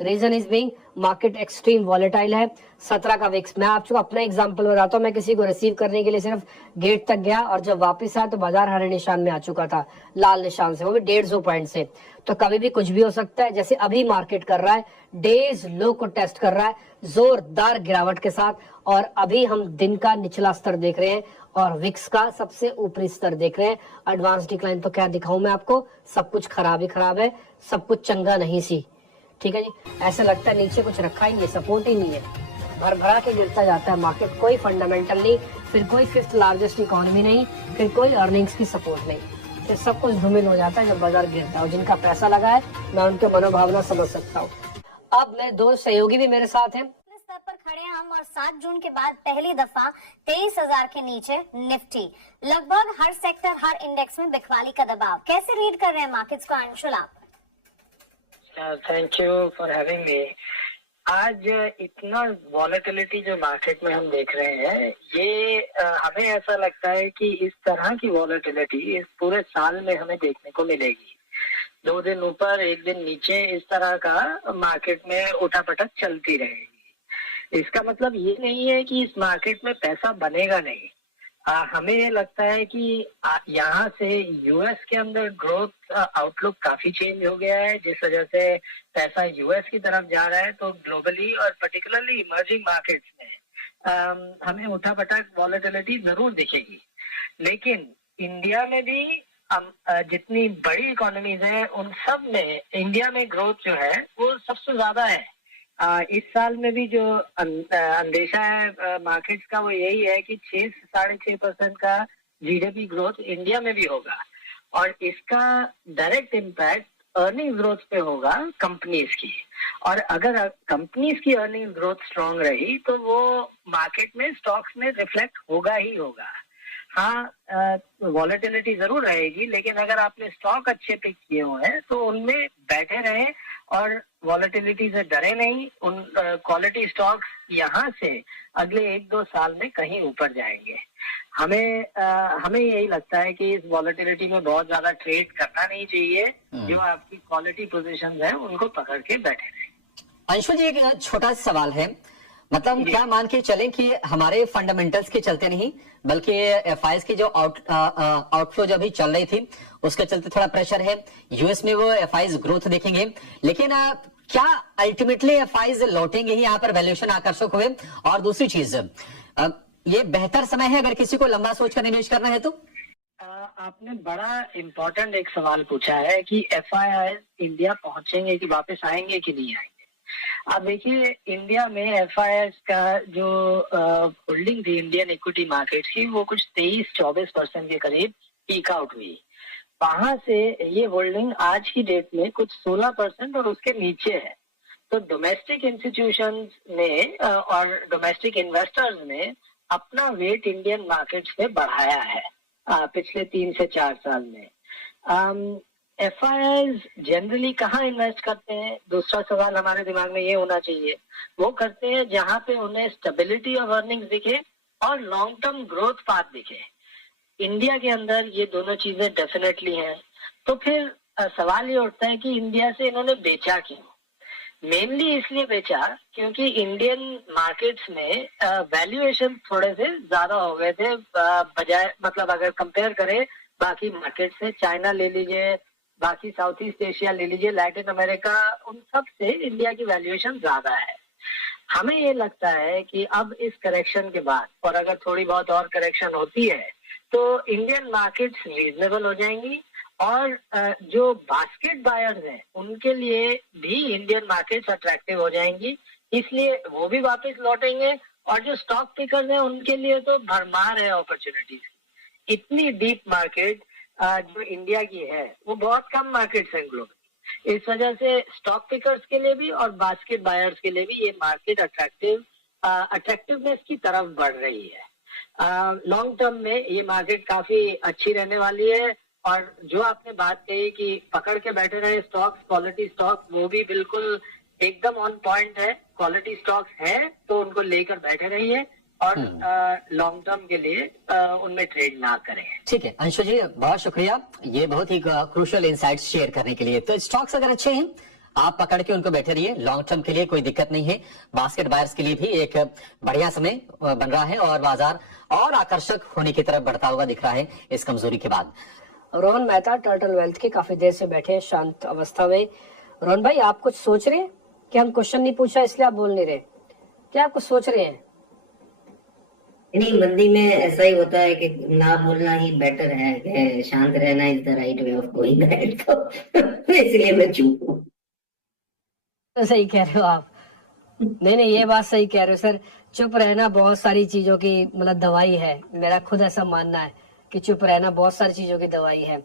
Reason is being market extreme volatile है। 17 का Vicks, मैं आपको अपना एग्जांपल बताता हूँ। मैं किसी को रिसीव करने के लिए सिर्फ गेट तक गया और जब वापस आया तो बाजार हरे निशान में आ चुका था, लाल निशान से, वो भी 150 पॉइंट से। तो कभी भी कुछ भी हो सकता है। जैसे अभी मार्केट कर रहा है, डेज लो को टेस्ट कर रहा है जोरदार गिरावट के साथ, और अभी हम दिन का निचला स्तर देख रहे हैं और विक्स का सबसे ऊपरी स्तर देख रहे हैं। एडवांस डिक्लाइन तो क्या दिखाऊं मैं आपको, सब कुछ खराब ही खराब है, सब कुछ चंगा नहीं सी। ठीक है जी, ऐसा लगता है नीचे कुछ रखा ही नहीं है, सपोर्ट ही नहीं है, भर भरा के गिरता जाता है मार्केट। कोई फंडामेंटल नहीं, फिर कोई फिफ्थ लार्जेस्ट इकोनॉमी नहीं, फिर कोई अर्निंग्स की सपोर्ट नहीं, फिर सब कुछ धूमिल हो जाता है जब बाजार गिरता है। और जिनका पैसा लगा है मैं उनके मनोभावना समझ सकता हूँ। अब मेरे दो सहयोगी भी मेरे साथ हैं। स्तर पर खड़े हैं हम, और 7 जून के बाद पहली दफा 23,000 के नीचे निफ्टी। लगभग हर सेक्टर, हर इंडेक्स में बिकवाली का दबाव। कैसे रीड कर रहे हैं मार्केट्स को अंशुल आप? Thank you for having me. आज इतना वॉलेटिलिटी जो मार्केट में हम देख रहे हैं, ये हमें ऐसा लगता है कि इस तरह की वॉलेटिलिटी इस पूरे साल में हमें देखने को मिलेगी। 2 दिन ऊपर 1 दिन नीचे, इस तरह का मार्केट में उठापटक चलती रहेगी। इसका मतलब ये नहीं है कि इस मार्केट में पैसा बनेगा नहीं। हमें ये लगता है कि यहाँ से यूएस के अंदर ग्रोथ आउटलुक काफी चेंज हो गया है, जिस वजह से पैसा यूएस की तरफ जा रहा है। तो ग्लोबली और पर्टिकुलरली इमर्जिंग मार्केट्स में हमें उठापटक वॉलेटिलिटी जरूर दिखेगी। लेकिन इंडिया में भी जितनी बड़ी इकोनॉमीज हैं उन सब में इंडिया में ग्रोथ जो है वो सबसे ज्यादा है। इस साल में भी जो अंदेशा है मार्केट्स का वो यही है कि 6 से 6.5% का जीडीपी ग्रोथ इंडिया में भी होगा, और इसका डायरेक्ट इम्पैक्ट अर्निंग ग्रोथ पे होगा कंपनीज की। और अगर कंपनीज की अर्निंग ग्रोथ स्ट्रांग रही तो वो मार्केट में, स्टॉक्स में रिफ्लेक्ट होगा ही होगा। हाँ, वॉलेटिलिटी जरूर रहेगी, लेकिन अगर आपने स्टॉक अच्छे पिक किए हुए हैं तो उनमें बैठे रहें और वॉलेटिलिटी से डरे नहीं। उन क्वालिटी स्टॉक्स यहाँ से अगले 1-2 साल में कहीं ऊपर जाएंगे। हमें यही लगता है कि इस वॉलेटिलिटी में बहुत ज्यादा ट्रेड करना नहीं चाहिए। जो आपकी क्वालिटी पोजीशंस है उनको पकड़ के बैठे रहें। अंशुल जी, एक छोटा सा सवाल है, मतलब क्या मान के चलें कि हमारे फंडामेंटल्स के चलते नहीं, बल्कि एफआईएस की जो आउटफ्लो जो अभी चल रही थी उसके चलते थोड़ा प्रेशर है। यूएस में वो एफआईएस ग्रोथ देखेंगे, लेकिन क्या अल्टीमेटली एफआईएस लौटेंगे ही यहाँ पर वैल्यूएशन आकर्षक हुए? और दूसरी चीज, ये बेहतर समय है अगर किसी को लंबा सोच कर निवेश करना है तो? आपने बड़ा इम्पोर्टेंट एक सवाल पूछा है कि एफआईआई इंडिया पहुंचेंगे कि वापस आएंगे कि नहीं आएंगे। अब देखिए, इंडिया में एफआईआई का जो होल्डिंग थी इंडियन इक्विटी मार्केट की, वो कुछ 23-24% के करीब पीक आउट हुई। वहां से ये होल्डिंग आज की डेट में कुछ 16% और उसके नीचे है। तो डोमेस्टिक इंस्टीट्यूशंस ने और डोमेस्टिक इन्वेस्टर्स ने अपना वेट इंडियन मार्केट्स में बढ़ाया है पिछले 3 से 4 साल में। एफआईआईज जनरली कहाँ इन्वेस्ट करते हैं? दूसरा सवाल हमारे दिमाग में ये होना चाहिए। वो करते हैं जहाँ पे उन्हें स्टेबिलिटी ऑफ अर्निंग्स दिखे और लॉन्ग टर्म ग्रोथ पाथ दिखे। इंडिया के अंदर ये दोनों चीजें डेफिनेटली हैं। तो फिर सवाल ये उठता है कि इंडिया से इन्होंने बेचा क्यों? मेनली इसलिए बेचा क्योंकि इंडियन मार्केट्स में वैल्यूएशन थोड़े से ज्यादा हो गए थे बजाय, मतलब अगर कंपेयर करें बाकी मार्केट से, चाइना ले लीजिए, बाकी साउथ ईस्ट एशिया ले लीजिए, लैटिन अमेरिका, उन सब से इंडिया की वैल्यूएशन ज्यादा है। हमें ये लगता है कि अब इस करेक्शन के बाद, और अगर थोड़ी बहुत और करेक्शन होती है, तो इंडियन मार्केट्स रीजनेबल हो जाएंगी और जो बास्केट बायर्स हैं उनके लिए भी इंडियन मार्केट्स अट्रैक्टिव हो जाएंगी, इसलिए वो भी वापस लौटेंगे। और जो स्टॉक पिकर्स हैं उनके लिए तो भरमार है अपॉर्चुनिटीज। इतनी डीप मार्केट जो इंडिया की है वो बहुत कम मार्केट्स हैं ग्लोबल। इस वजह से स्टॉक पिकर्स के लिए भी और बास्केट बायर्स के लिए भी ये मार्केट अट्रैक्टिवनेस की तरफ बढ़ रही है। लॉन्ग टर्म में ये मार्केट काफी अच्छी रहने वाली है। और जो आपने बात कही कि पकड़ के बैठे रहे स्टॉक्स, क्वालिटी स्टॉक्स, वो भी बिल्कुल एकदम ऑन पॉइंट है। क्वालिटी स्टॉक्स है तो उनको लेकर बैठे रहिए और लॉन्ग टर्म के लिए उनमें ट्रेड ना करें। ठीक है अंशु जी, बहुत शुक्रिया ये बहुत ही क्रूशियल इनसाइट्स शेयर करने के लिए। तो स्टॉक्स अगर अच्छे हैं आप पकड़ के उनको बैठे रहिए, लॉन्ग टर्म के लिए कोई दिक्कत नहीं है। बास्केट बायर्स के लिए भी एक बढ़िया समय बन रहा है और बाजार और आकर्षक होने की तरफ बढ़ता हुआ दिख रहा है इस कमजोरी के बाद। रोहन मेहता टर्टल वेल्थ के काफी देर से बैठे हैं शांत अवस्था में। रोहन भाई, आप कुछ सोच रहे हैं कि हम क्वेश्चन नहीं पूछा इसलिए आप बोल नहीं रहे? क्या आप कुछ सोच रहे हैं? नहीं, मंदी में ऐसा ही होता है कि ना बोलना ही बेटर है, कि शांत रहना is the right way of going right. तो इसलिए मैं चुप हूँ। तो सही कह रहे हो आप। नहीं, ये बात सही कह रहे हो सर। चुप रहना बहुत सारी चीजों की मतलब दवाई है। मेरा खुद ऐसा मानना है कि चुप रहना बहुत सारी चीजों की दवाई है।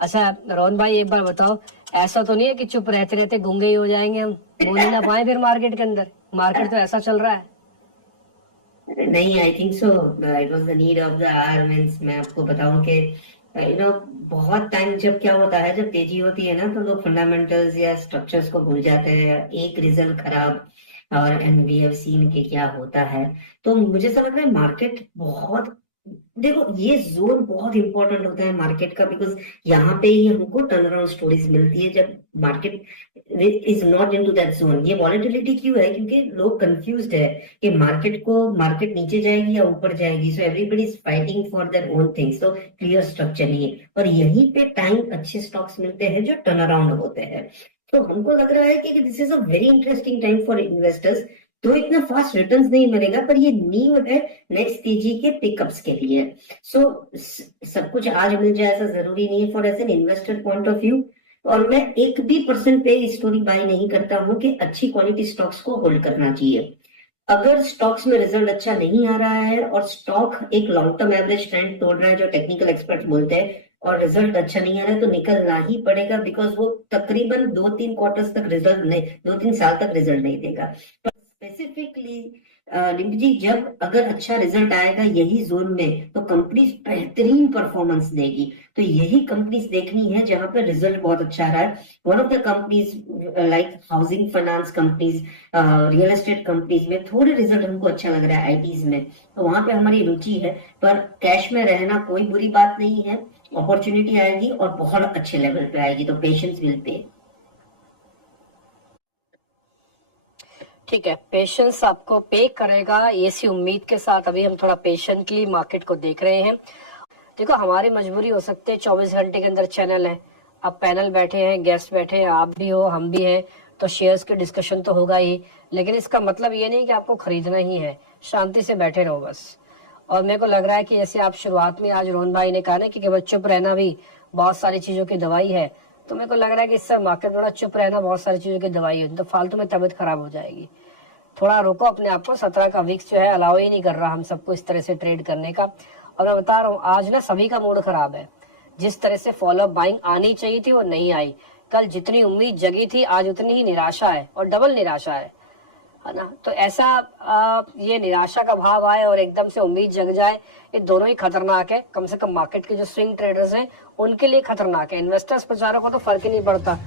अच्छा रोहन भाई, एक बार बताओ, ऐसा तो नहीं है कि चुप रहते रहते गूंगे ही हो जाएंगे हम, बोल ही ना पाए फिर मार्केट के अंदर? मार्केट तो ऐसा चल रहा है। नहीं, I think so it was the need of the hour. Means मैं आपको बताऊं कि बहुत टाइम जब क्या होता है, जब तेजी होती है ना, तो लोग फंडामेंटल्स या स्ट्रक्चर्स को भूल जाते हैं। एक रिजल्ट खराब और एंड वी हैव सीन के क्या होता है। तो मुझे ऐसा लग रहा है मार्केट बहुत, देखो ये जोन बहुत इंपॉर्टेंट होता है मार्केट का, बिकॉज यहाँ पे ही हमको टर्न अराउंड स्टोरीज मिलती है जब market is not into that zone. ये वॉलेटिलिटी क्यों है? क्योंकि लोग कंफ्यूज्ड है कि मार्केट नीचे जाएगी या ऊपर जाएगी। So everybody is fighting for their own things. तो क्लियर स्ट्रक्चर नहीं है और यहीं पे टाइम अच्छे स्टॉक्स मिलते हैं जो टर्न अराउंड होते हैं। तो हमको लग रहा है कि this is a very interesting time for investors. तो इतना फास्ट रिटर्न्स नहीं मिलेगा, पर ये नींव है नेक्स्ट तेजी के पिकअप्स के लिए। सो सब कुछ आज मिल जाए ऐसा जरूरी नहीं है for as an investor point of view. और मैं 1% पे स्टोरी बाय नहीं करता हूँ कि अच्छी क्वालिटी स्टॉक्स को होल्ड करना चाहिए। अगर स्टॉक्स में रिजल्ट अच्छा नहीं आ रहा है और स्टॉक एक लॉन्ग टर्म एवरेज ट्रेंड तोड़ रहा है, जो टेक्निकल एक्सपर्ट बोलते हैं, और रिजल्ट अच्छा नहीं आ रहा है, तो निकलना ही पड़ेगा, बिकॉज वो तकरीबन 2-3 क्वार्टर्स तक रिजल्ट नहीं, 2-3 साल तक रिजल्ट नहीं देगा। स्पेसिफिकली निम्बी जी, जब अगर अच्छा रिजल्ट आएगा यही जोन में, तो कंपनीज बेहतरीन परफॉर्मेंस देगी। तो यही कंपनीज देखनी है जहां पर रिजल्ट बहुत अच्छा रहा है। One of the companies like housing finance companies, real estate companies में थोड़े रिजल्ट हमको अच्छा लग रहा है, आईटीज में, तो वहां पे हमारी रुचि है। पर कैश में रहना कोई बुरी बात नहीं है, अपॉर्चुनिटी आएगी और बहुत अच्छे लेवल पे आएगी, तो पेशेंस विल पे। ठीक है, पेशेंस आपको पे करेगा, ऐसी उम्मीद के साथ अभी हम थोड़ा पेशेंटली मार्केट को देख रहे हैं। देखो, हमारी मजबूरी हो सकती है, 24 घंटे के अंदर चैनल है, अब पैनल बैठे हैं, गेस्ट बैठे हैं, आप भी हो, हम भी हैं, तो शेयर्स के डिस्कशन तो होगा ही। लेकिन इसका मतलब ये नहीं कि आपको खरीदना ही है, शांति से बैठे रहो बस। और मेरे को लग रहा है कि जैसे आप शुरुआत में आज रोहन भाई ने कहा ना कि केवल चुप रहना भी बहुत सारी चीजों की दवाई है, तो मेरे को लग रहा है कि इससे मार्केट में चुप रहना बहुत सारी चीजों की दवाई है, तो फालतू में तबीयत खराब हो जाएगी। थोड़ा रोको अपने आप को। 17 का वीक्स जो है अलाउ ही नहीं कर रहा हम सबको इस तरह से ट्रेड करने का। और मैं बता रहा हूँ, आज ना सभी का मूड खराब है। जिस तरह से फॉलो अप बाइंग आनी चाहिए थी वो नहीं आई। कल जितनी उम्मीद जगी थी आज उतनी ही निराशा है, और डबल निराशा है ना। तो ऐसा ये निराशा का भाव आए और एकदम से उम्मीद जग जाए, ये दोनों ही खतरनाक है। कम से कम मार्केट के जो स्विंग ट्रेडर्स हैं उनके लिए खतरनाक है। इन्वेस्टर्स बेचारों को तो फर्क ही नहीं पड़ता,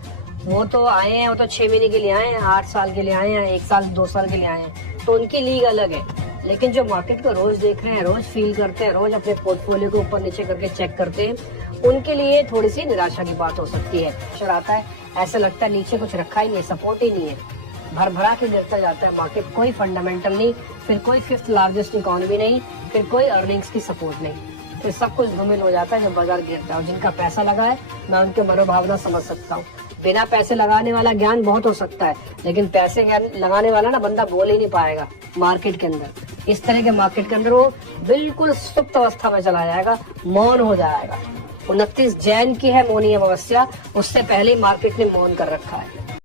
वो तो आए हैं, वो तो 6 महीने के लिए आए हैं, 8 साल के लिए आए हैं, 1 साल 2 साल के लिए आए हैं, तो उनकी लीग अलग है। लेकिन जो मार्केट को रोज देख रहे हैं, रोज फील करते हैं, रोज अपने पोर्टफोलियो को ऊपर नीचे करके चेक करते हैं, उनके लिए थोड़ी सी निराशा की बात हो सकती है। प्रेशर आता है, ऐसा लगता है नीचे कुछ रखा ही नहीं, सपोर्ट ही नहीं है, भर भरा के गिरता जाता है मार्केट। कोई फंडामेंटल नहीं, फिर कोई 5th लार्जेस्ट इकोनॉमी नहीं, फिर कोई अर्निंग्स की सपोर्ट नहीं, फिर सब कुछ धूमिल हो जाता है जब बाजार गिरता है। और जिनका पैसा लगा है, मैं उनके मनोभावना समझ सकता हूँ। बिना पैसे लगाने वाला ज्ञान बहुत हो सकता है, लेकिन पैसे लगाने वाला ना बंदा बोल ही नहीं पाएगा मार्केट के अंदर। इस तरह के मार्केट के अंदर वो बिल्कुल सुप्त अवस्था में चला जाएगा, मौन हो जाएगा। 29 जैन की है मौनी अमावस्या, उससे पहले मार्केट ने मौन कर रखा है।